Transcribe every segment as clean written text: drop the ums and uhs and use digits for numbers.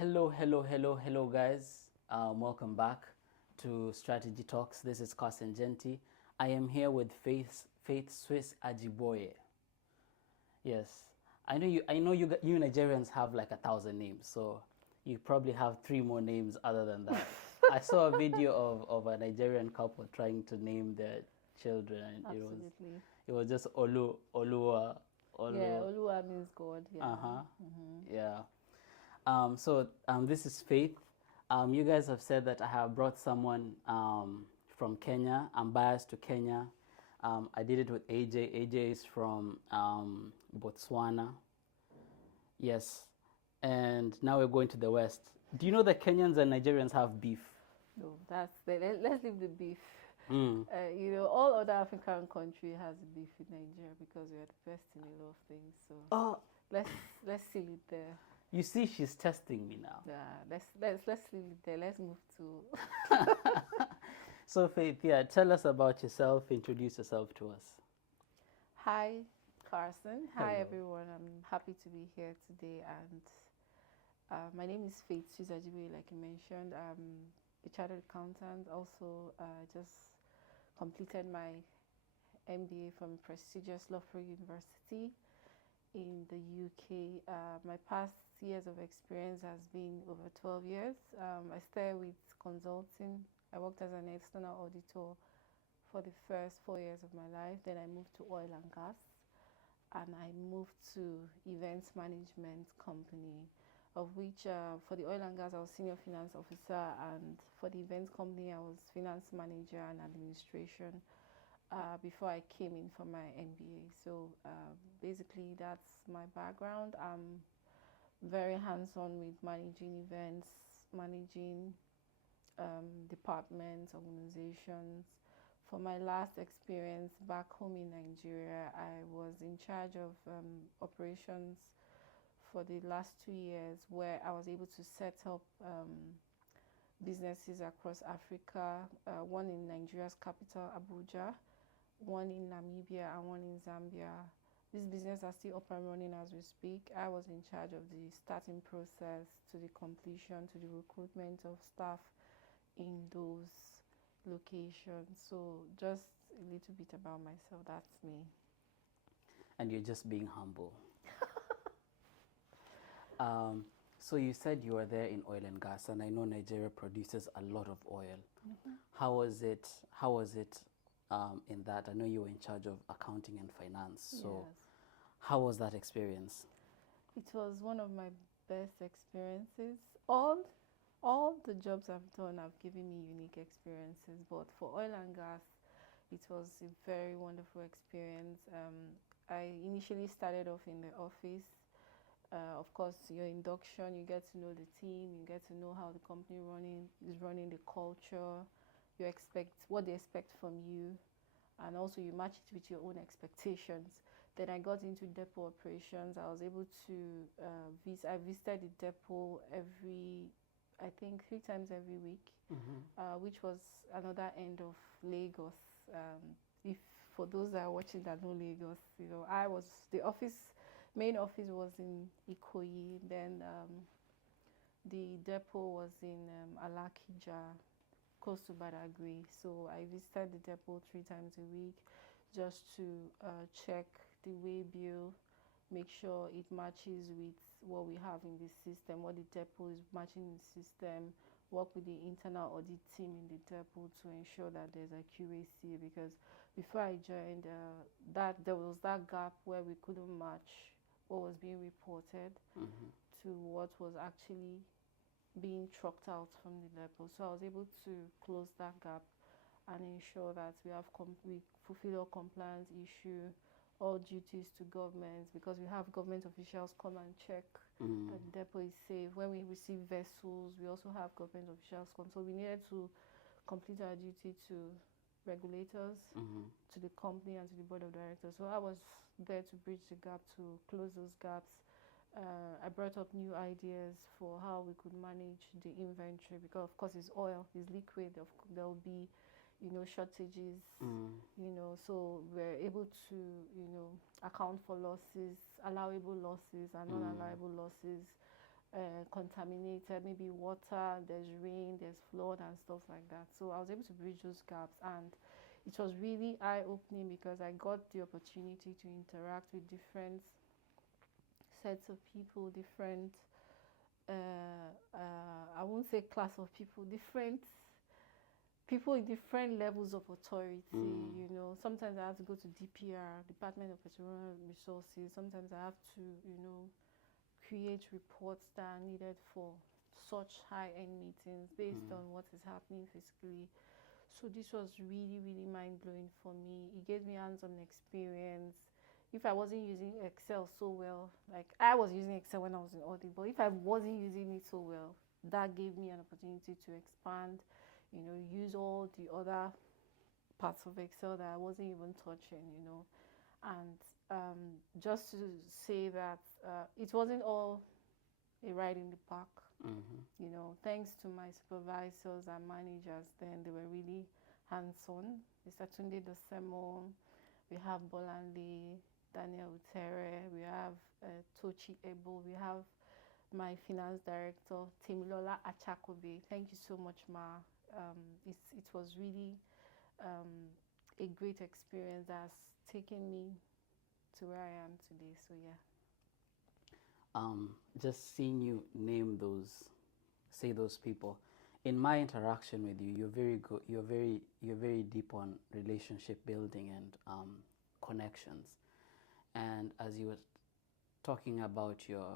Hello, guys. Welcome back to Strategy Talks. This is Carson Genti. I am here with Faith Swiss Ajiboye. Yes, I know you Nigerians have like 1,000 names, so you probably have three more names other than that. I saw a video of a Nigerian couple trying to name their children, and Absolutely. it was just Olua, Yeah, Oluwa means God. Yeah. uh-huh, yeah. This is Faith. You guys have said that I have brought someone from Kenya. I'm biased to Kenya. I did it with AJ. AJ is from Botswana. Yes. And now we're going to the West. Do you know that Kenyans and Nigerians have beef? No, let's leave the beef. Mm. All other African country has beef with Nigeria because we are the best in a lot of things. So Oh, let's seal it there. you see, she's testing me now. Yeah, let's leave it there. Let's move to. So, Faith, yeah, tell us about yourself. Introduce yourself to us. Hi, Carson. Hi, Hello. everyone. I'm happy to be here today, and my name is Faith Suzajiwe, like you mentioned. I'm a chartered accountant. Also, just completed my MBA from prestigious Loughborough University in the UK. My past years of experience has been over 12 years. I started with consulting. I worked as an external auditor for the first 4 years of my life. Then I moved to oil and gas, and I moved to events management company, of which for the oil and gas I was senior finance officer, and for the events company I was finance manager and administration before I came in for my MBA. So basically that's my background. I'm very hands-on with managing events, managing departments, organizations. For my last experience back home in Nigeria, I was in charge of operations for the last 2 years, where I was able to set up businesses across Africa, one in Nigeria's capital, Abuja, one in Namibia, and one in Zambia. These businesses are still up and running as we speak. I was in charge of the starting process to the completion, to the recruitment of staff in those locations. So just a little bit about myself. That's me. And you're just being humble. So you said you were there in oil and gas, and I know Nigeria produces a lot of oil. Mm-hmm. How was it? How was it in that? I know you were in charge of accounting and finance. So Yes. how was that experience? It was one of my best experiences. All the jobs I've done have given me unique experiences, but for oil and gas, it was a very wonderful experience. I initially started off in the office. Of course, your induction, you get to know the team, you get to know how the company is running the culture, you expect what they expect from you, and also you match it with your own expectations. Then I got into depot operations. I was able to I visited the depot I think 3 times every week, which was another end of Lagos. If for those that are watching that know Lagos, I was the main office was in Ikoyi. Then the depot was in Alakija, close to Badagry. So I visited the depot 3 times a week just to check the way bill, make sure it matches with what we have in the system, what the depot is matching in the system, work with the internal audit team in the depot to ensure that there's accuracy, because before I joined, there was that gap where we couldn't match what was being reported to what was actually being trucked out from the depot. So I was able to close that gap and ensure that we fulfill all compliance issue, all duties to governments, because we have government officials come and check that the depot is safe. When we receive vessels, we also have government officials come. So we needed to complete our duty to regulators, to the company, and to the board of directors. So I was there to bridge the gap, to close those gaps. I brought up new ideas for how we could manage the inventory, because of course it's oil, it's liquid. There will be, shortages. So we're able to, account for losses, allowable losses, and non-allowable losses. contaminated, maybe water, there's rain, there's flood and stuff like that. So I was able to bridge those gaps, and it was really eye-opening because I got the opportunity to interact with different sets of people, different I won't say class of people, different people with different levels of authority. You know, sometimes I have to go to DPR, Department of Petroleum Resources. Sometimes I have to, create reports that are needed for such high-end meetings based on what is happening physically. So this was really, really mind-blowing for me. It gave me hands-on experience. If I wasn't using Excel so well, like I was using Excel when I was in audit, but if I wasn't using it so well, that gave me an opportunity to expand, use all the other parts of Excel that I wasn't even touching, And just to say that it wasn't all a ride in the park. Thanks to my supervisors and managers, then they were really hands-on. Mr. Tunde Dosemo, we have Bolanle, Daniel Utere, we have Tochi Ebo, we have my finance director, Timilola Achakobe. Thank you so much, Ma. It was really a great experience that's taken me to where I am today. So yeah. Just seeing you say those people. In my interaction with you, you're very good. You're very deep on relationship building and connections. And as you were talking about your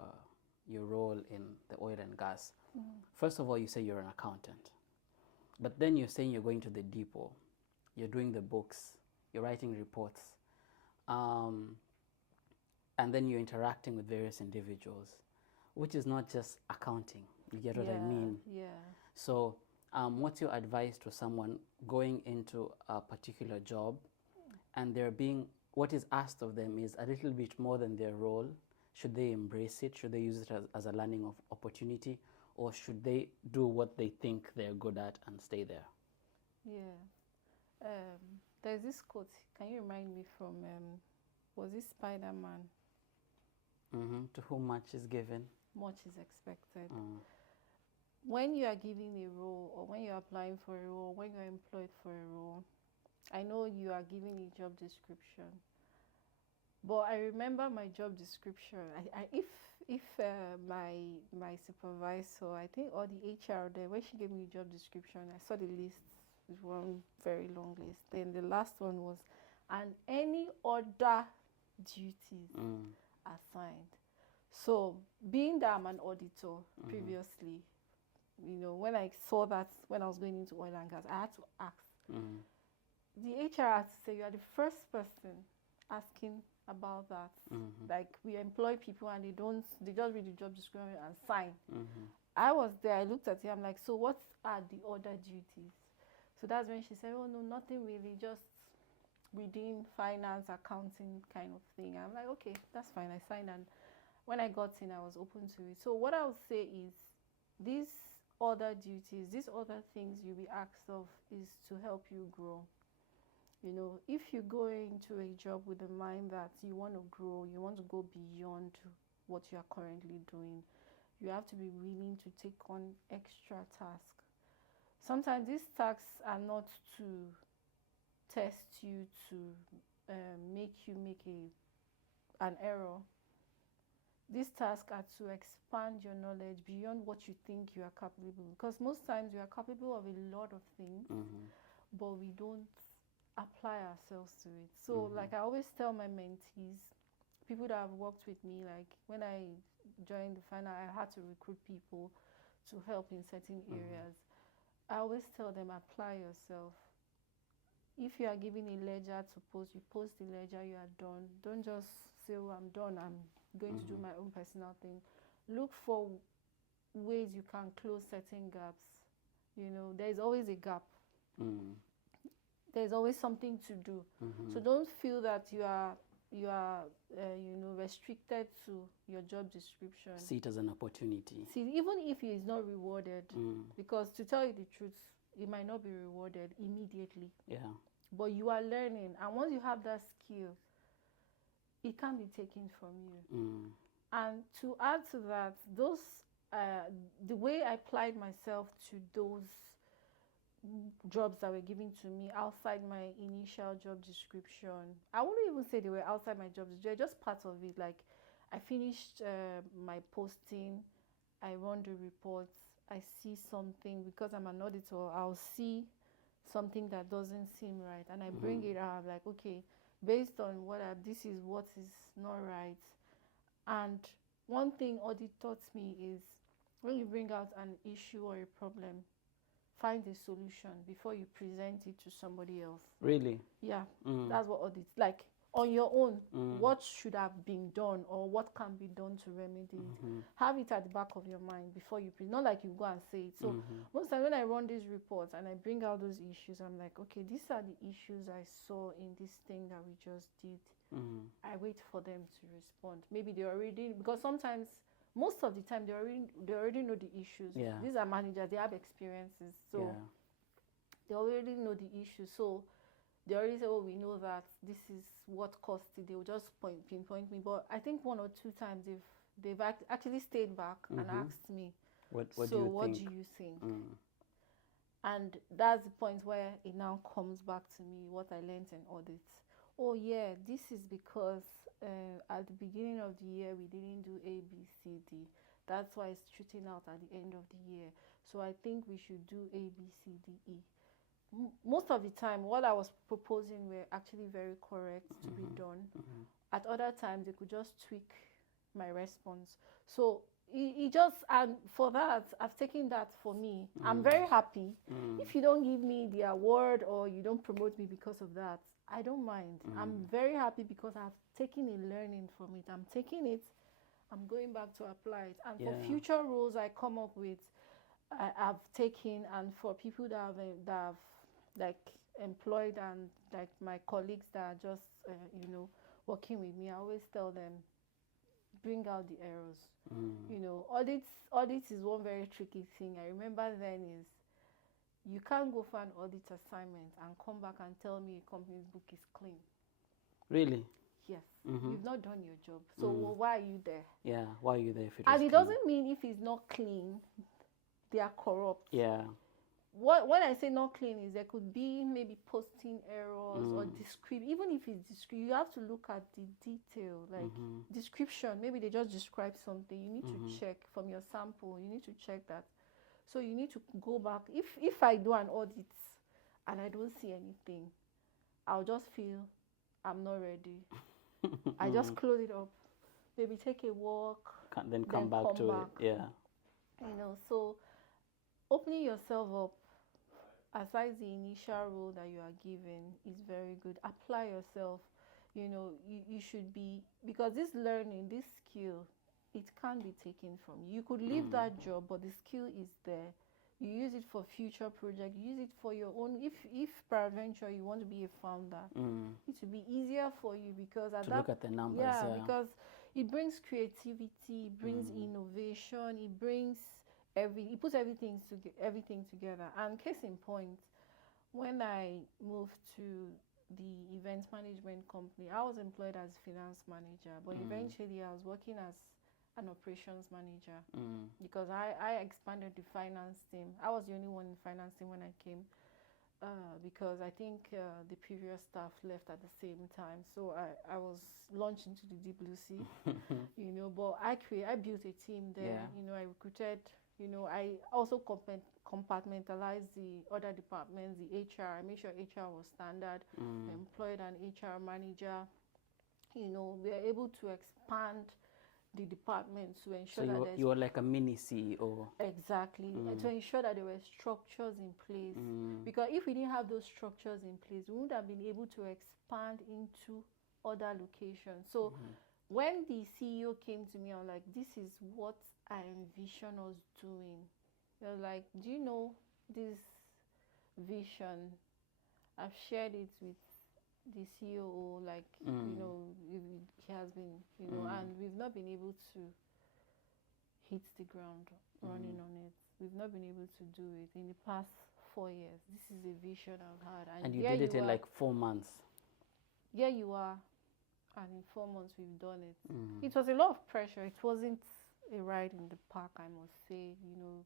role in the oil and gas, first of all, you say you're an accountant, but then you're saying you're going to the depot, you're doing the books, you're writing reports, and then you're interacting with various individuals, which is not just accounting. You get what I mean? Yeah. So, what's your advice to someone going into a particular job, and what is asked of them is a little bit more than their role? Should they embrace it? Should they use it as a learning opportunity? Or should they do what they think they're good at and stay there? Yeah. There's this quote. Can you remind me from, was it Spider-Man? To whom much is given, much is expected. When you are given a role, or when you're applying for a role, when you're employed for a role, I know you are given a job description, but I remember my job description. If my supervisor, I think, or the HR there, when she gave me the job description, I saw the list. It was one very long list. Then the last one was, and any other duties assigned. So being that I'm an auditor previously, when I saw that when I was going into oil and gas, I had to ask. The HR had to say, you are the first person asking about that. Like, we employ people and they just read the job description and sign. I was there, I looked at it, I'm like, so what are the other duties? So that's when she said, oh no, nothing really, just within finance, accounting kind of thing. I'm like, okay, that's fine, I signed. And when I got in, I was open to it. So what I would say is, these other duties, these other things you'll be asked of is to help you grow. If you go into a job with the mind that you want to grow, you want to go beyond what you are currently doing, you have to be willing to take on extra tasks. Sometimes these tasks are not to test you, to make you make an error. These tasks are to expand your knowledge beyond what you think you are capable. Because most times we are capable of a lot of things, but we don't apply ourselves to it. So like I always tell my mentees, people that have worked with me, like when I joined the final, I had to recruit people to help in certain areas. I always tell them, apply yourself. If you are given a ledger to post, you post the ledger, you are done. Don't just say, oh, I'm done, I'm going to do my own personal thing. Look for ways you can close certain gaps. There's always a gap. There's always something to do. So don't feel that you are restricted to your job description. See it as an opportunity. See, even if it is not rewarded, because to tell you the truth, it might not be rewarded immediately. Yeah. But you are learning, and once you have that skill, it can't be taken from you. And to add to that, those the way I applied myself to those jobs that were given to me outside my initial job description, I wouldn't even say they were outside my job description, they're just part of it. Like, I finished my posting, I run the reports, I see something, because I'm an auditor, I'll see something that doesn't seem right, and I bring it out. I'm like, okay, based on this is what is not right. And one thing audit taught me is, when you bring out an issue or a problem, find a solution before you present it to somebody else. Really? Yeah, that's what audit, like, on your own, what should have been done or what can be done to remedy it. Have it at the back of your mind before you not like you go and say it. So most times when I run these reports and I bring out those issues, I'm like, okay, these are the issues I saw in this thing that we just did. I wait for them to respond. Maybe they already, because sometimes, most of the time, they already know the issues. Yeah. These are managers, they have experiences, so they already know the issues. So they already say, oh, we know that this is what caused it. They will just pinpoint me. But I think one or two times they've actually stayed back and asked me, what do you think? And that's the point where it now comes back to me, what I learned in audit. Oh yeah, this is because at the beginning of the year we didn't do A, B, C, D. That's why it's shooting out at the end of the year. So I think we should do A, B, C, D, E. Most of the time, what I was proposing were actually very correct to be done. At other times, they could just tweak my response. So it just, and for that, I've taken that for me. I'm very happy. If you don't give me the award or you don't promote me because of that, I don't mind. I'm very happy because I've taken a learning from it. I'm taking it, I'm going back to apply it. And for future roles I come up with, I've taken, and for people that have like employed, and like my colleagues that are just working with me, I always tell them, bring out the errors. Audits is one very tricky thing. I remember then is, you can't go for an audit assignment and come back and tell me a company's book is clean. Really? Yes. You've not done your job, so why are you there? Yeah, why are you there if it and is it clean? Doesn't mean if it's not clean they are corrupt. Yeah. When I say not clean is, there could be maybe posting errors or even if it's description, you have to look at the detail, like description. Maybe they just describe something. You need to check from your sample. You need to check that. So you need to go back. If I do an audit and I don't see anything, I'll just feel I'm not ready. I just close it up. Maybe take a walk. Then come back to it. Yeah. So opening yourself up, aside the initial role that you are given, is very good. Apply yourself. You should be, because this learning, this skill, it can't be taken from you. You could leave that job, but the skill is there. You use it for future projects. You use it for your own. If peradventure you want to be a founder, it will be easier for you, because look at the numbers. Yeah, because it brings creativity, it brings innovation, it brings it puts everything together. And case in point, when I moved to the event management company, I was employed as finance manager, but eventually I was working as an operations manager, because I expanded the finance team. I was the only one in finance team when I came, because I think the previous staff left at the same time. So I was launched into the deep blue sea, but I built a team there. I recruited. I also compartmentalized the other departments, the HR. I made sure HR was standard. I employed an HR manager. We were able to expand the department to ensure that you were like a mini CEO. Exactly. To ensure that there were structures in place. Because if we didn't have those structures in place, we wouldn't have been able to expand into other locations. So when the CEO came to me, I was like, this is what I envision us doing. They're like, do you know this vision? I've shared it with the CEO, like, he has been, and we've not been able to hit the ground running on it. We've not been able to do it in the past 4 years. This is a vision I've had. And you did it in like 4 months. Yeah, you are. And in 4 months we've done it. It was a lot of pressure. It wasn't a ride in the park, I must say. You know,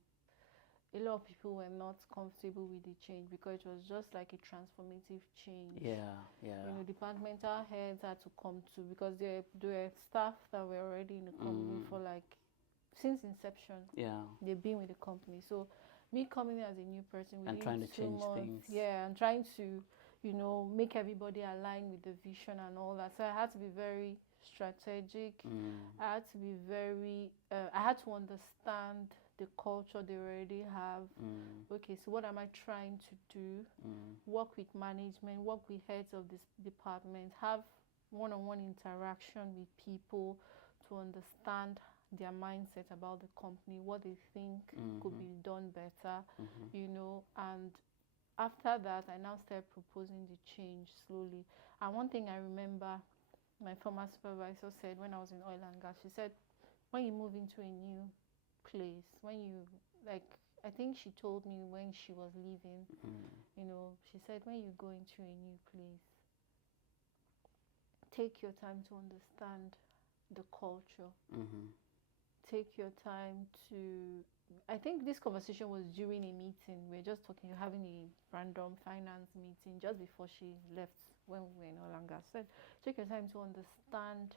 a lot of people were not comfortable with the change because it was just like a transformative change. Yeah, yeah. You know, departmental heads had to come to because there were staff that were already in the company for like since inception. Yeah. They've been with the company. So me coming in as a new person And trying to change 2 months, things. yeah, and trying to, you know, make everybody align with the vision and all that. So I had to be very strategic. I had to be very, I had to understand the culture they already have. Okay, so what am I trying to do? Work with management, work with heads of this department, have one-on-one interaction with people to understand their mindset about the company, what they think could be done better, you know. And after that, I now started proposing the change slowly. And one thing I remember my former supervisor said when I was in oil and gas, she said, when you move into a new place, when you, like, I think she told me when she was leaving, you know, she said, when you go into a new place, take your time to understand the culture. Take your time to, I think this conversation was during a meeting. We're just talking, having a random finance meeting just before she left when we were in oil and gas. Said, take your time to understand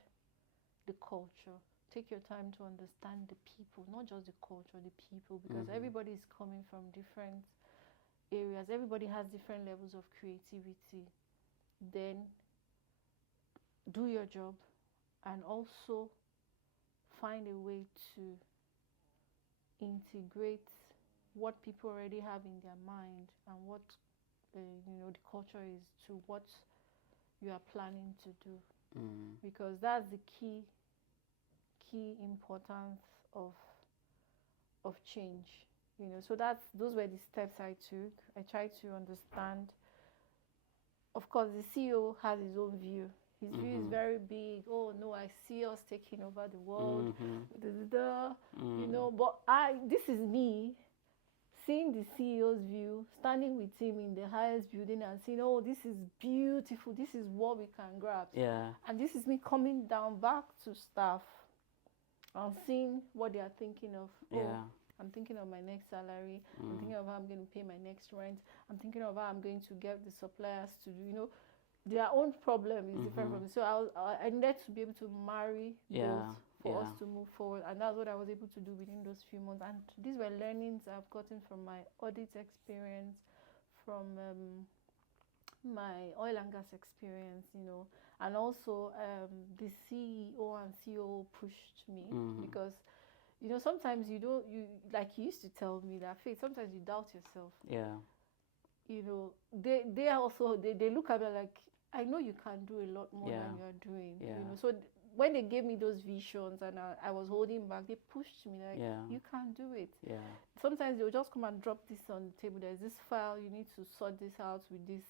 the culture. Take your time to understand the people, not just the culture, the people, because everybody is coming from different areas. Everybody has different levels of creativity. Then do your job and also find a way to integrate what people already have in their mind and what you know, the culture is to what you are planning to do, because that's the key importance of change, you know. So those were the steps I took. I tried to understand. Of course, the CEO has his own view. His view is very big. Oh no, I see us taking over the world. You know, but this is me seeing the CEO's view, standing with him in the highest building and saying, oh, this is beautiful. This is what we can grab. Yeah. And this is me coming down back to staff and seeing what they are thinking of. Yeah. I'm thinking of my next salary. I'm thinking of how I'm going to pay my next rent. I'm thinking of how I'm going to get the suppliers to do, you know. Their own problem is different from me. So I needed to be able to marry both for us to move forward. And that's what I was able to do within those few months. And these were learnings I've gotten from my audit experience, from my oil and gas experience, you know. And also the CEO and COO pushed me because, you know, sometimes you like you used to tell me that, Faith, sometimes you doubt yourself. Yeah. You know, they also look at me like, I know you can do a lot more than you're doing. Yeah. You know, so when they gave me those visions and I was holding back, they pushed me like, you can do it. Yeah. Sometimes they'll just come and drop this on the table. There's this file, you need to sort this out with this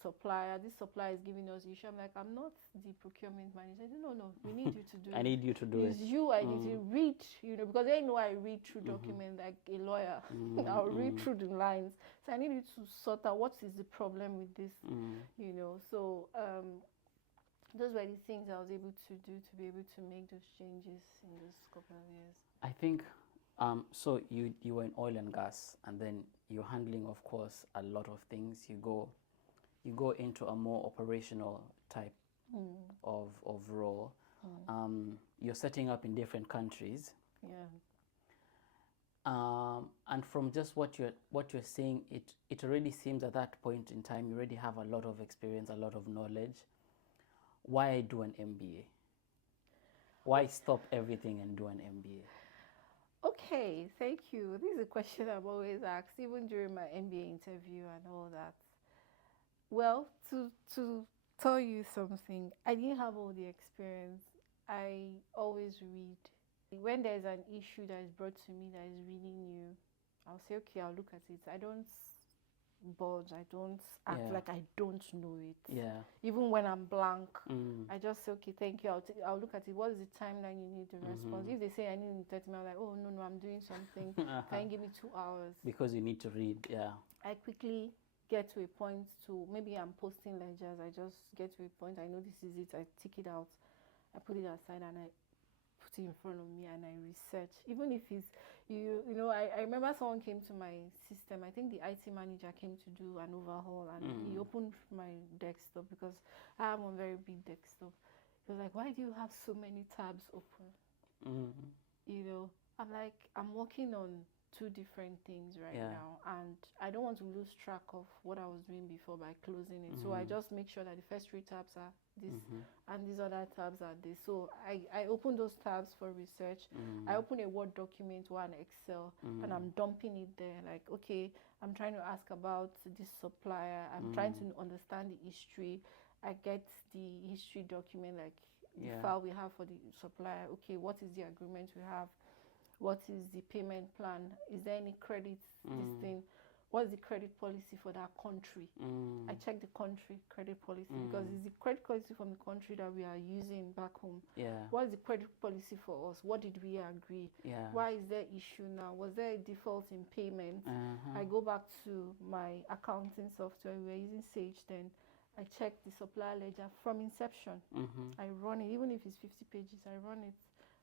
supplier. This supplier is giving us issue. I'm like, I'm not the procurement manager. No, we need you to do it. I need you to do it. It's you. I need to read, you know, because they know I read through documents like a lawyer. I'll read through the lines. So I need you to sort out what is the problem with this, you know. So those were the things I was able to do to be able to make those changes in those couple of years. I think, so you were in oil and gas, and then you're handling, of course, a lot of things. You go into a more operational type of role. You're setting up in different countries. Yeah. And from just what you're saying, it already seems at that point in time you already have a lot of experience, a lot of knowledge. Why do an MBA? Why stop everything and do an MBA? Okay, thank you. This is a question I've always asked, even during my MBA interview and all that. Well, to tell you something, I didn't have all the experience. I always read. When there's an issue that is brought to me that is really new, I'll say, okay, I'll look at it. I don't budge. I don't act like I don't know it. Yeah. Even when I'm blank, I just say, okay, thank you. I'll look at it. What is the timeline you need to respond? If they say I need 30 minutes, I'm like, oh, no, I'm doing something. Can you give me 2 hours? Because you need to read, I quickly get to a point to, maybe I'm posting ledgers. I just get to a point. I know this is it. I tick it out. I put it aside and I put it in front of me and I research. Even if it's I remember someone came to my system. I think the IT manager came to do an overhaul and he opened my desktop because I have one very big desktop. He was like, "Why do you have so many tabs open?" I'm like, I'm working on two different things right now, and I don't want to lose track of what I was doing before by closing it. So I just make sure that the first three tabs are this and these other tabs are this. So I open those tabs for research. I open a Word document or an Excel and I'm dumping it there. Like, okay, I'm trying to ask about this supplier. I'm trying to understand the history. I get the history document, like the file we have for the supplier. Okay, what is the agreement we have? What is the payment plan? Is there any credit? This thing. What is the credit policy for that country? I check the country credit policy because it's the credit policy from the country that we are using back home. What is the credit policy for us? What did we agree? Why is there issue now? Was there a default in payment? I go back to my accounting software. We're using Sage then. I check the supplier ledger from inception. I run it, even if it's 50 pages, I run it.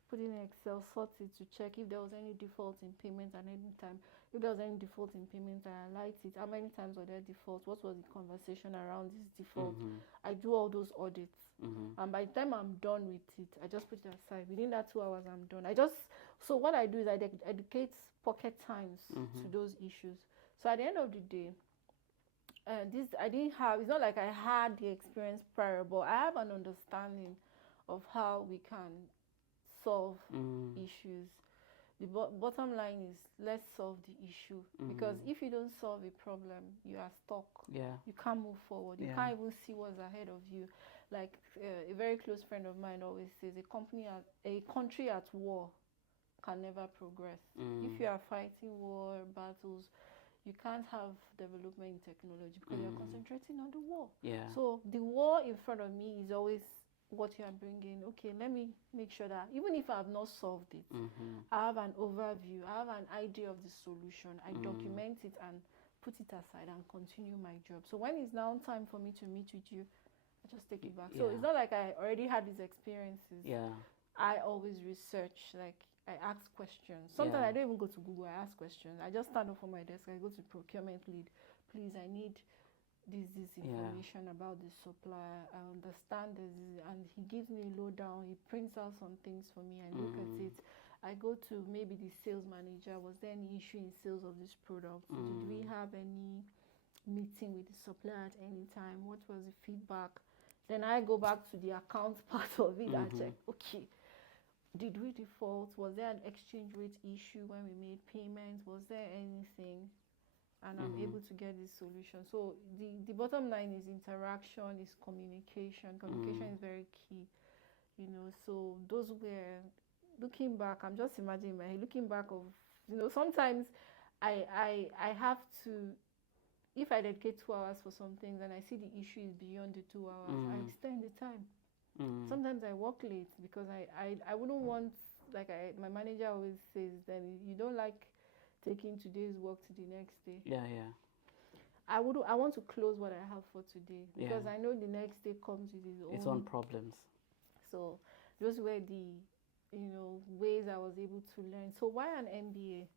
Put in Excel, sort it to check if there was any default in payment at any time. If there was any default in payment, I highlight it. How many times were there defaults? What was the conversation around this default? I do all those audits. And by the time I'm done with it, I just put it aside. Within that 2 hours, I'm done. So what I do is I dedicate pocket times to those issues. So at the end of the day, it's not like I had the experience prior, but I have an understanding of how we can solve issues. The bottom line is, let's solve the issue, because if you don't solve a problem, you are stuck. You can't move forward. You can't even see what's ahead of you. Like a very close friend of mine always says, a country at war can never progress. If you are fighting war battles, you can't have development in technology because you're concentrating on the war. So the war in front of me is always what you are bringing. Okay, let me make sure that even if I have not solved it, I have an overview, I have an idea of the solution. I document it and put it aside and continue my job. So when it's now time for me to meet with you, I just take it back. So it's not like I already had these experiences. I always research, like I ask questions. Sometimes I don't even go to Google, I ask questions. I just stand up on my desk, I go to procurement lead. Please, I need this information about the supplier. I understand this, and he gives me a lowdown. He prints out some things for me. I look at it. I go to maybe the sales manager. Was there any issue in sales of this product? Did we have any meeting with the supplier at any time? What was the feedback? Then I go back to the account part of it and check, okay, did we default? Was there an exchange rate issue when we made payments? Was there anything? And I'm able to get this solution. So the bottom line is interaction, is communication. Communication is very key, So those were, looking back, I'm just imagining looking back of, sometimes I have to, if I dedicate 2 hours for some things and I see the issue is beyond the 2 hours, I extend the time. Sometimes I work late because I wouldn't want, like my manager always says, then you don't like taking today's work to the next day. I want to close what I have for today because I know the next day comes with its own problems. So those were the ways I was able to learn. So why an MBA?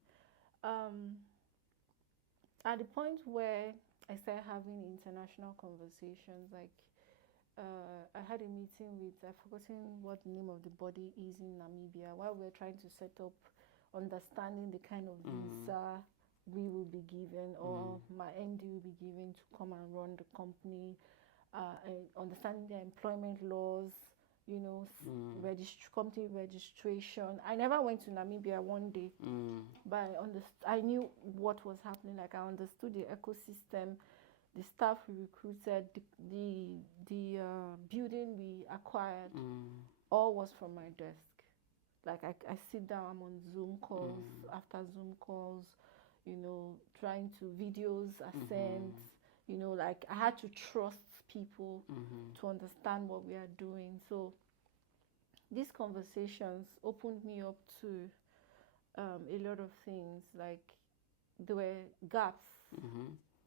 At the point where I started having international conversations, like I had a meeting with, I've forgotten what the name of the body is in Namibia, while we're trying to set up, understanding the kind of visa we will be given, or my MD will be given to come and run the company, understanding the employment laws, company registration. I never went to Namibia one day, but I knew what was happening. Like I understood the ecosystem, the staff we recruited, the building we acquired, all was from my desk. Like I sit down, I'm on Zoom calls, after Zoom calls, trying to videos are sent, like I had to trust people to understand what we are doing. So these conversations opened me up to a lot of things. Like there were gaps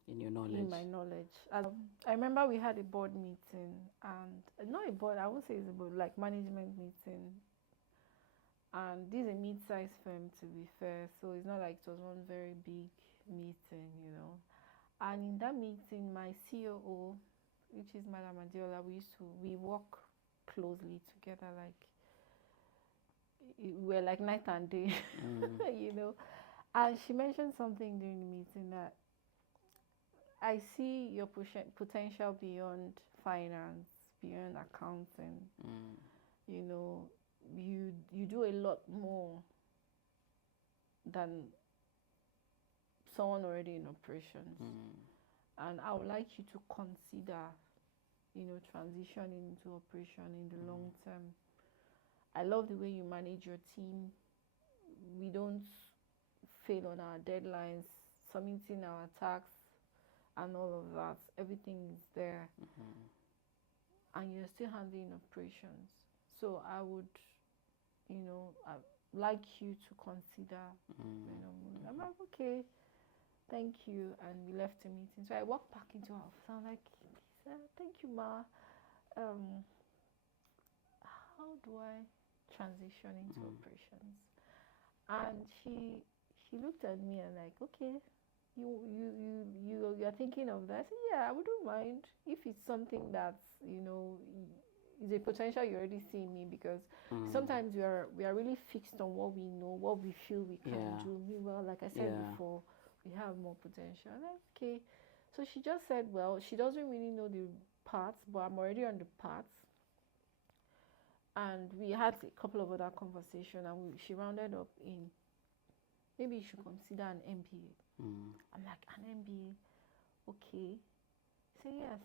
in your knowledge. In my knowledge. I remember we had a board meeting, and not a board, I won't say it's a board, like management meeting. And this is a mid-sized firm, to be fair, so it's not like it was one very big meeting, you know. And in that meeting, my COO, which is Madam Adiola, we work closely together, like we're like night and day, you know. And she mentioned something during the meeting that I see your potential beyond finance, beyond accounting. You know, you do a lot more than someone already in operations. And I would like you to consider, you know, transitioning into operation in the long term. I love the way you manage your team. We don't fail on our deadlines, submitting our tax and all of that. Everything is there. And you're still handling operations. So I would, you know, I'd like you to consider, you know, I'm like, okay, thank you. And we left the meeting. So I walked back into our office. I'm like, thank you, Ma. How do I transition into operations? And she looked at me and like, okay, you're thinking of that? I said, yeah, I wouldn't mind if it's something that's, you know, is a potential you already see in me, because sometimes we are really fixed on what we know, what we feel we can do. Well, like I said before, we have more potential. Like, okay. So she just said, well, she doesn't really know the parts, but I'm already on the parts. And we had a couple of other conversations, and she rounded up in, maybe you should consider an MBA. I'm like, an MBA? Okay. Say yes.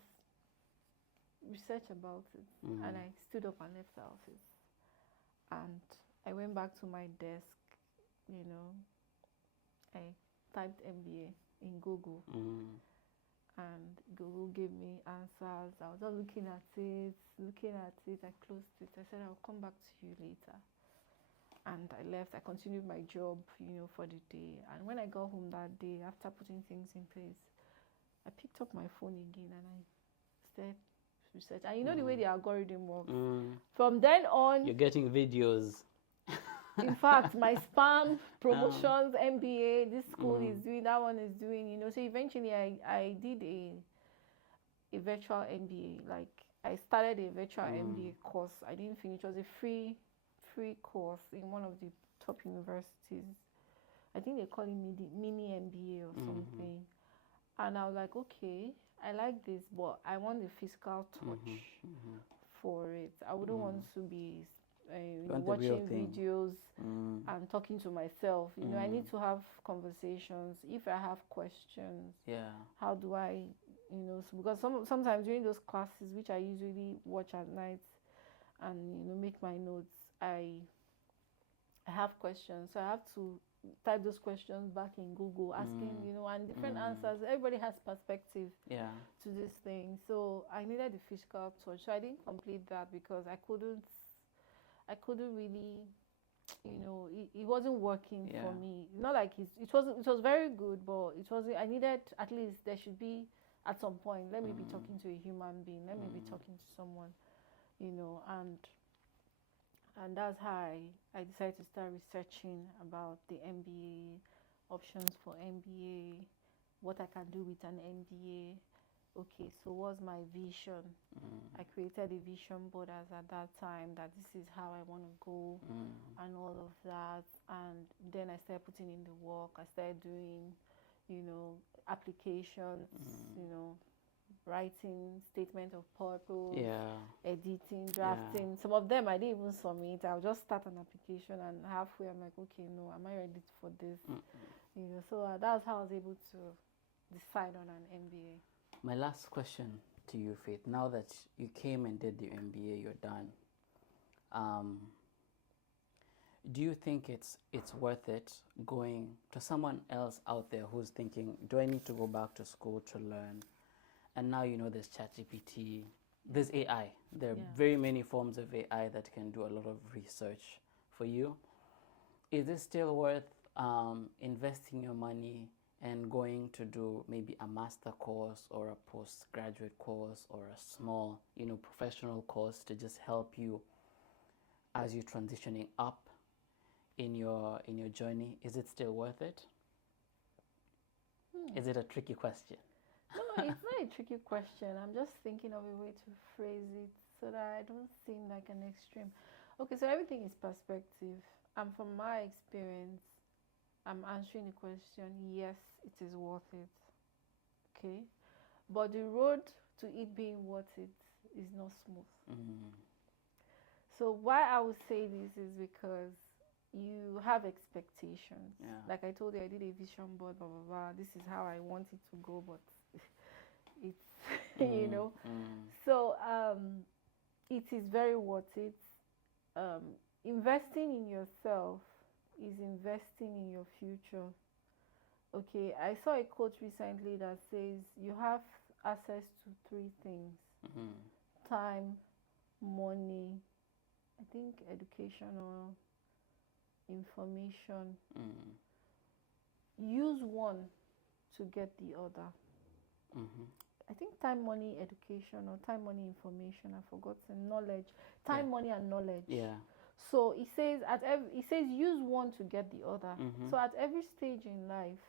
Research about it. And I stood up and left the office. And I went back to my desk, you know. I typed MBA in Google. And Google gave me answers. I was just looking at it. I closed it. I said, I'll come back to you later. And I left. I continued my job, you know, for the day. And when I got home that day, after putting things in place, I picked up my phone again and I started research. And you know the way the algorithm works. From then on, you're getting videos. In fact, my spam promotions, MBA, this school is doing, that one is doing, you know. So eventually I did a virtual MBA. Like, I started a virtual MBA course. I didn't finish. It was a free course in one of the top universities. I think they call it mini MBA or something. And I was like, okay, I like this, but I want the physical touch for it. I wouldn't want to be watching videos and talking to myself. You know, I need to have conversations. If I have questions, how do I, you know, so because sometimes during those classes, which I usually watch at night and, you know, make my notes, I have questions. So I have to type those questions back in Google, asking, you know, and different answers. Everybody has perspective to this thing. So I needed the physical touch. So I didn't complete that because I couldn't really, you know, it wasn't working for me. Not like it was very good, but it wasn't. I needed, at least there should be at some point, let me be talking to a human being, let me be talking to someone, you know. And that's how I decided to start researching about the MBA, options for MBA, what I can do with an MBA. Okay, so what's my vision? I created a vision board at that time, that this is how I want to go and all of that. And then I started putting in the work. I started doing, you know, applications, you know, writing statement of purpose, editing, drafting. Some of them I didn't even submit. I'll just start an application, and halfway I'm like, okay, no, am I ready for this? You know, so that's how I was able to decide on an MBA. My last question to you, Faith, now that you came and did the MBA, you're done. Do you think it's worth it going to someone else out there who's thinking, do I need to go back to school to learn? And now, you know, there's ChatGPT, there's AI. There are very many forms of AI that can do a lot of research for you. Is it still worth investing your money and going to do maybe a master course or a postgraduate course or a small, you know, professional course to just help you as you're transitioning up? in your journey, is it still worth it? Is it a tricky question? No, it's not a tricky question. I'm just thinking of a way to phrase it so that I don't seem like an extreme. Okay, so everything is perspective. And from my experience, I'm answering the question, yes, it is worth it. Okay? But the road to it being worth it is not smooth. So why I would say this is because you have expectations. Yeah. Like I told you, I did a vision board, blah, blah, blah. This is how I want it to go, but it's, you know. So it is very worth it. Investing in yourself is investing in your future. Okay, I saw a quote recently that says you have access to three things: time, money, I think education or information. Use one to get the other. I think time, money, education, or time, money, information. I've forgotten. Knowledge, time, money, and knowledge. Yeah. So it says use one to get the other. So at every stage in life,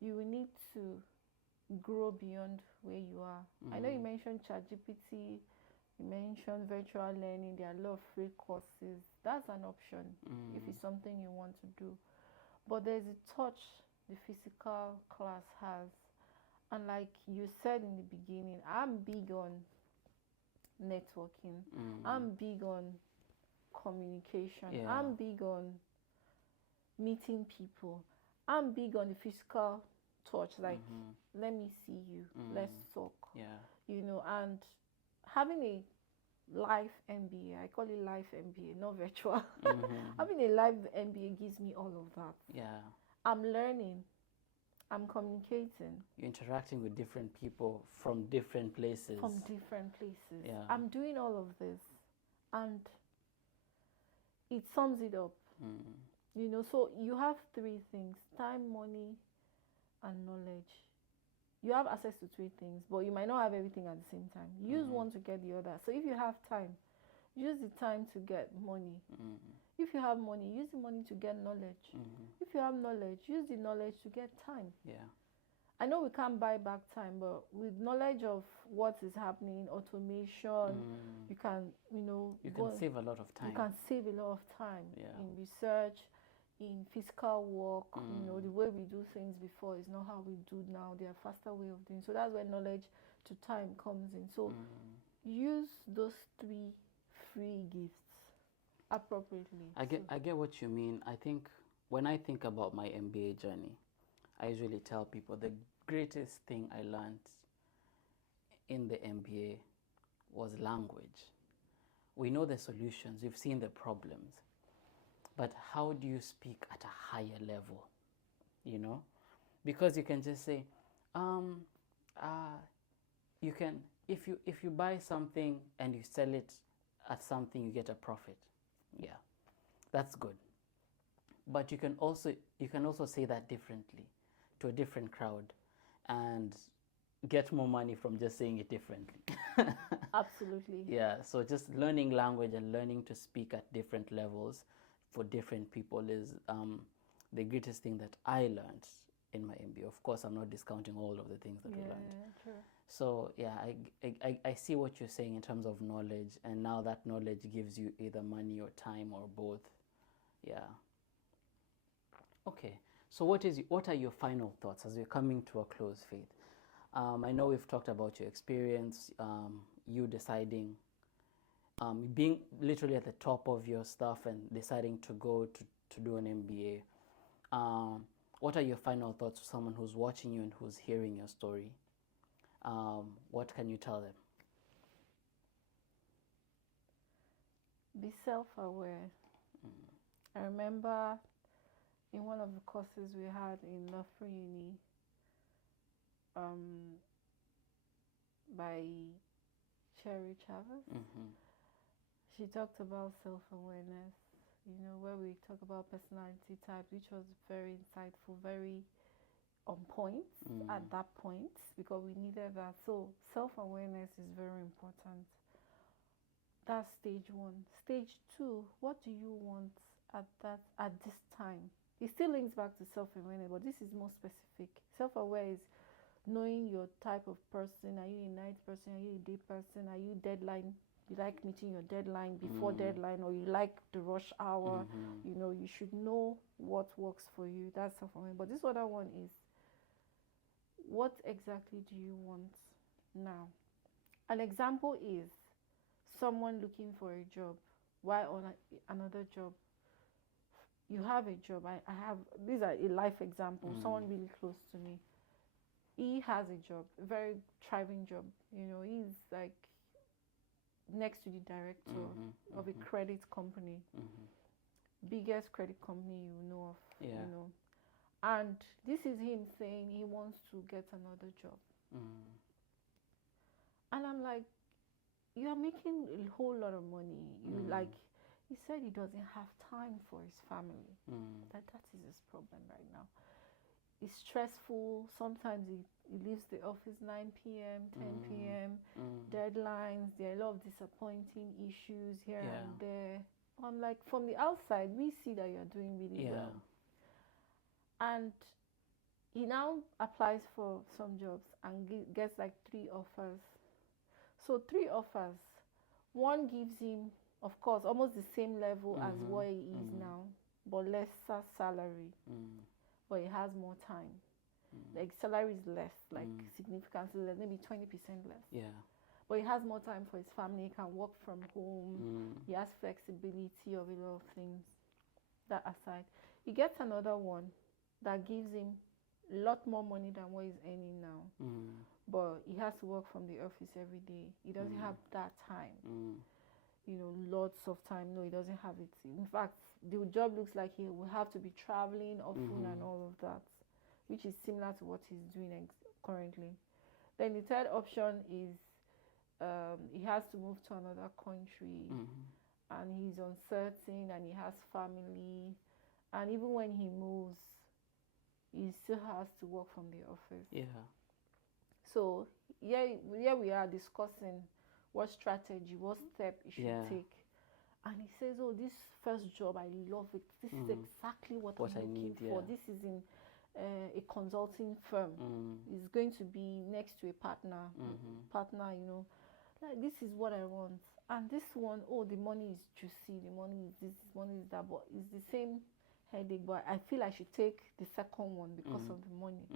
you will need to grow beyond where you are. I know you mentioned ChatGPT, you mentioned virtual learning. There are a lot of free courses. That's an option if it's something you want to do. But there's a touch the physical class has. And like you said in the beginning, I'm big on networking. I'm big on communication. Yeah. I'm big on meeting people. I'm big on the physical touch, like let me see you, let's talk. Yeah. You know, and having a live MBA, I call it live MBA, not virtual. Having a live MBA gives me all of that. Yeah. I'm learning. I'm communicating. You're interacting with different people from different places. From different places. Yeah. I'm doing all of this. And it sums it up. You know, so you have three things: time, money, and knowledge. You have access to three things, but you might not have everything at the same time. Use one to get the other. So if you have time, use the time to get money. If you have money, use the money to get knowledge. If you have knowledge, use the knowledge to get time. Yeah. I know we can't buy back time, but with knowledge of what is happening, automation, you can, you know, you can save a lot of time. You can save a lot of time in research, in physical work. You know, the way we do things before is not how we do now. There are faster way of doing. So that's where knowledge to time comes in. So use those three free gifts appropriately. I get what you mean. I think when I think about my MBA journey, I usually tell people the greatest thing I learned in the MBA was language. We know the solutions, we've seen the problems, but how do you speak at a higher level? You know, because you can just say, you can if you buy something and you sell it at something, you get a profit. Yeah, that's good. But you can also say that differently to a different crowd and get more money from just saying it differently. Absolutely. Yeah, so just learning language and learning to speak at different levels for different people is the greatest thing that I learned in my MBA. Of course, I'm not discounting all of the things that we learned. Yeah, true. So yeah, I see what you're saying in terms of knowledge, and now that knowledge gives you either money or time or both. Yeah. Okay. So what are your final thoughts as we're coming to a close, Faith? I know we've talked about your experience, you deciding, being literally at the top of your stuff and deciding to go to do an MBA. What are your final thoughts for someone who's watching you and who's hearing your story? What can you tell them? Be self-aware. I remember in one of the courses we had in Loughborough Uni, by Cherry Chavez, she talked about self-awareness, you know, where we talk about personality types, which was very insightful, very on point at that point, because we needed that. So self-awareness is very important. That's stage one. Stage two, what do you want at this time. It still links back to self-awareness, but this is more specific. Self-aware is knowing your type of person. Are you a night person? Are you a day person? Are you deadline? You like meeting your deadline before deadline, or you like the rush hour? You know, you should know what works for you. That's self-aware. But this other one is, what exactly do you want now? An example is someone looking for a job while on another job. You have a job. I have, these are a life example. Someone really close to me. He has a job, a very thriving job. You know, he's like next to the director of a credit company, biggest credit company you know of. You know, and this is him saying he wants to get another job. And I'm like, you are making a whole lot of money. You like, he said he doesn't have time for his family. That is his problem right now. It's stressful. Sometimes he leaves the office 9 p.m., 10 p.m., deadlines. There are a lot of disappointing issues here and there. I'm like, from the outside, we see that you're doing really well. And he now applies for some jobs and gets like 3 offers. So 3 offers. One gives him, of course, almost the same level as where he is now, but lesser salary. But he has more time. Like salary is less, like significantly less, maybe 20% less. But he has more time for his family. He can work from home. He has flexibility of a lot of things. That aside, he gets another one that gives him a lot more money than what he's earning now. But he has to work from the office every day. He doesn't have that time. You know, lots of time. No, he doesn't have it. In fact, the job looks like he will have to be traveling often and all of that, which is similar to what he's doing currently. Then the third option is he has to move to another country, and he's uncertain, and he has family, and even when he moves, he still has to work from the office. So here we are discussing what strategy, what step you should take. And he says, oh, this first job, I love it. This is exactly what I'm looking for. This is in a consulting firm. It's going to be next to a partner, you know. Like, this is what I want. And this one, oh, the money is juicy, the money is this, the money is that, but it's the same headache, but I feel I should take the second one because of the money.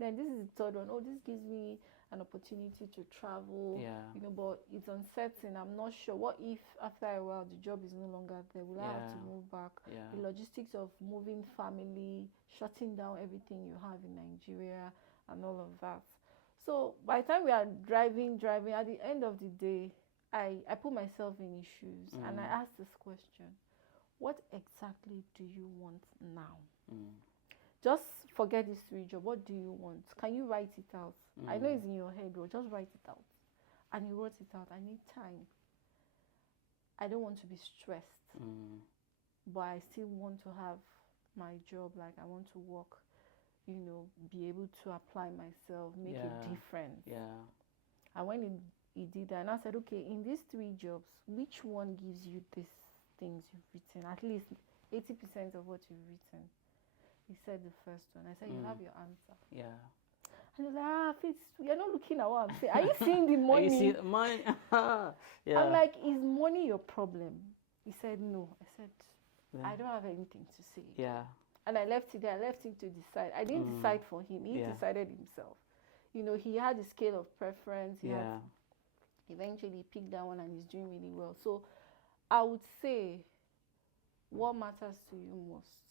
Then this is the third one. Oh, this gives me an opportunity to travel, you know, but it's uncertain. I'm not sure. What if after a while the job is no longer there? Will I have to move back? The logistics of moving family, shutting down everything you have in Nigeria and all of that. So by the time we are driving, at the end of the day, I put myself in his shoes and I asked this question: what exactly do you want now? Just forget this 3 job. What do you want? Can you write it out? I know it's in your head, bro. Just write it out. And he wrote it out. I need time. I don't want to be stressed. But I still want to have my job. Like, I want to work, you know, be able to apply myself, make a difference. And when he did that, and I said, okay, in these 3 jobs, which one gives you these things you've written? At least 80% of what you've written. He said the first one. I said, you have your answer. And he's like, Fitz, you're not looking at what I'm saying. Are you seeing the money? Are you seeing the money? I'm like, is money your problem? He said, no. I said, I don't have anything to say. And I left it there. I left him to decide. I didn't decide for him. He decided himself. You know, he had a scale of preference. He had eventually picked that one and he's doing really well. So I would say what matters to you most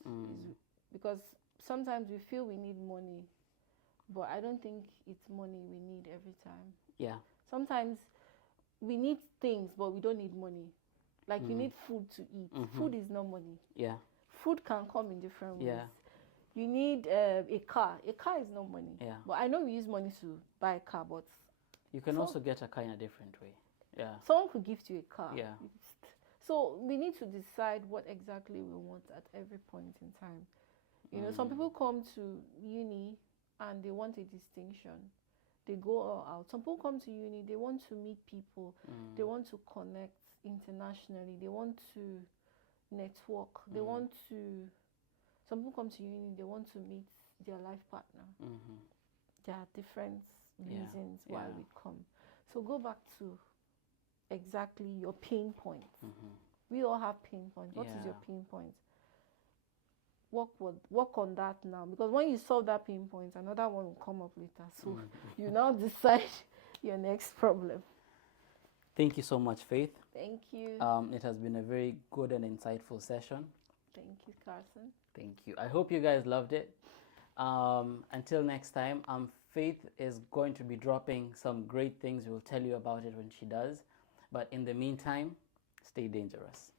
is, because sometimes we feel we need money, but I don't think it's money we need every time. Sometimes we need things, but we don't need money. Like you need food to eat. Food is not money. Food can come in different ways. You need a car. A car is not money. But I know we use money to buy a car, but you can also get a car in a different way. Someone could gift you a car. So we need to decide what exactly we want at every point in time. You know, some people come to uni and they want a distinction. They go all out. Some people come to uni, they want to meet people. They want to connect internationally. They want to network. They want to, some people come to uni, they want to meet their life partner. There are different reasons why we come. So go back to exactly your pain points. We all have pain points. What is your pain point? Work on that now, because when you solve that pain point, another one will come up later. So you now decide your next problem. Thank you so much, Faith. Thank you. It has been a very good and insightful session. Thank you, Carson. Thank you. I hope you guys loved it. Until next time, Faith is going to be dropping some great things. We'll tell you about it when she does. But in the meantime, stay dangerous.